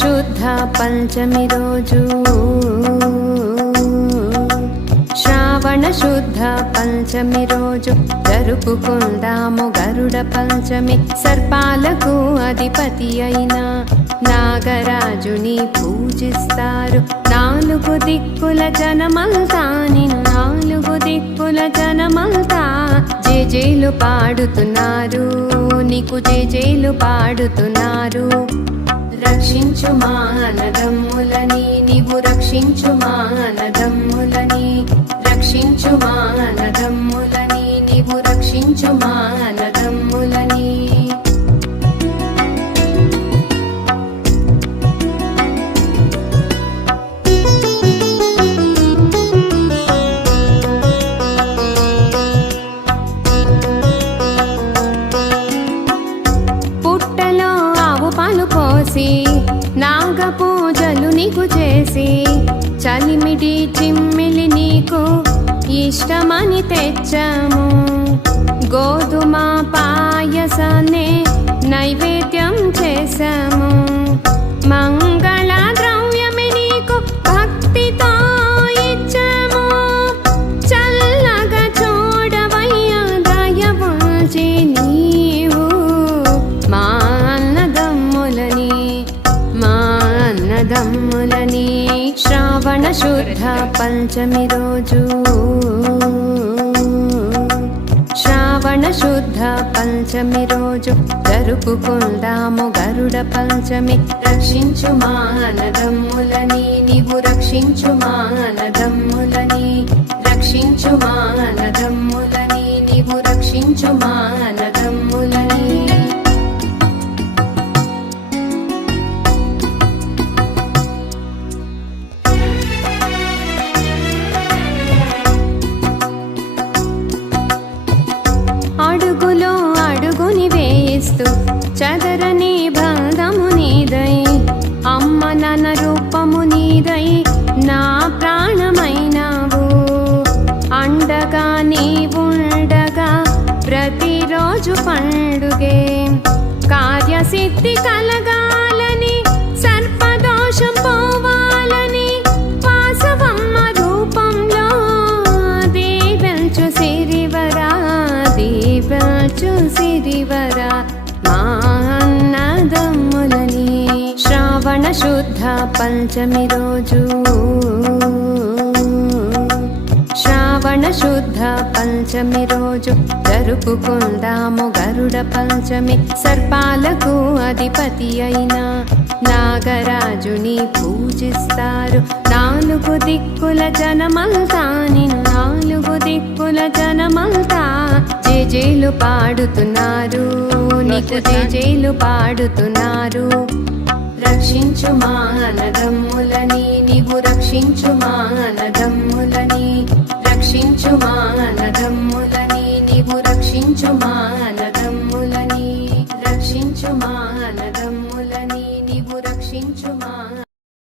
శుద్ధ పంచమి రోజు శ్రావణ శుద్ధ పంచమి రోజు జరుపుకుందాము గరుడ పంచమి. సర్పాలకు అధిపతి అయిన నాగరాజుని పూజిస్తారు. నాలుగు దిక్కుల జనమంతా నాలుగు దిక్కుల జనమంతా జేజేలు పాడుతున్నారు, నీకు జేజేలు పాడుతున్నారు. రక్షించు మానదమ్ములని, నీవు రక్షించు మానదమ్ములని, రక్షించు మానదమ్ములని, నీవు రక్షించు మానదమ్ములని. పుట్టలో ఆవు పాలు పోసి నాగ పూజలు నీకు చేసి చలిమిడి చిమ్మిలి నీకు ఇష్టమని తెచ్చాము. గోధుమ పాయసాన్ని నైవేద్యం చేశాము. మంగళ ద్రవ్యమే నీకు భక్తితో ఇచ్చాము. చల్లగా చూడవయ్యా దయవుంచి నీవు మా అన్నదమ్ములని, మా అన్నదమ్ములని. శ్రావణ శుద్ధ పంచమి రోజు శ్రావణ శుద్ధ పంచమి రోజు జరుపుకుందాము గరుడ పంచమి. రక్షించు మానదమ్ములని, నీవు రక్షించు మానదమ్ములని, రక్షించు మానదమ్ములని, నీవు రక్షించు మానదమ్ములని. అడుగులో అడుగుని వేస్తూ చదరని బంధము నీదై, అమ్మ నాన్న రూపము నీదై నా ప్రాణమైనావు. అండగా నీవుండగా ప్రతిరోజు పండుగే, కార్యసిద్ధి కలగాలని, సర్పదోషం పోవాలని వాసవమ్మ రూపంలో దీవెంచు సిరివరా, దీవెంచు సిరివరా మా అన్నదమ్ములని. శ్రావణ శుద్ధ పంచమి రోజు శ్రావణ శుద్ధ పంచమి రోజు జరుపుకుందాము గరుడ పంచమి. సర్పాలకు అధిపతి అయిన నాగరాజుని పూజిస్తారు. నాలుగు దిక్కుల జనమంతా నాలుగు దిక్కుల జనమంతా జేజేలు పాడుతున్నారు, నీకు జేజేలు పాడుతున్నారు. రక్షించు మానదమ్ములని, నీవు రక్షించు మానదమ్ములని, రక్షించు మానదమ్ములని, నీవు రక్షించు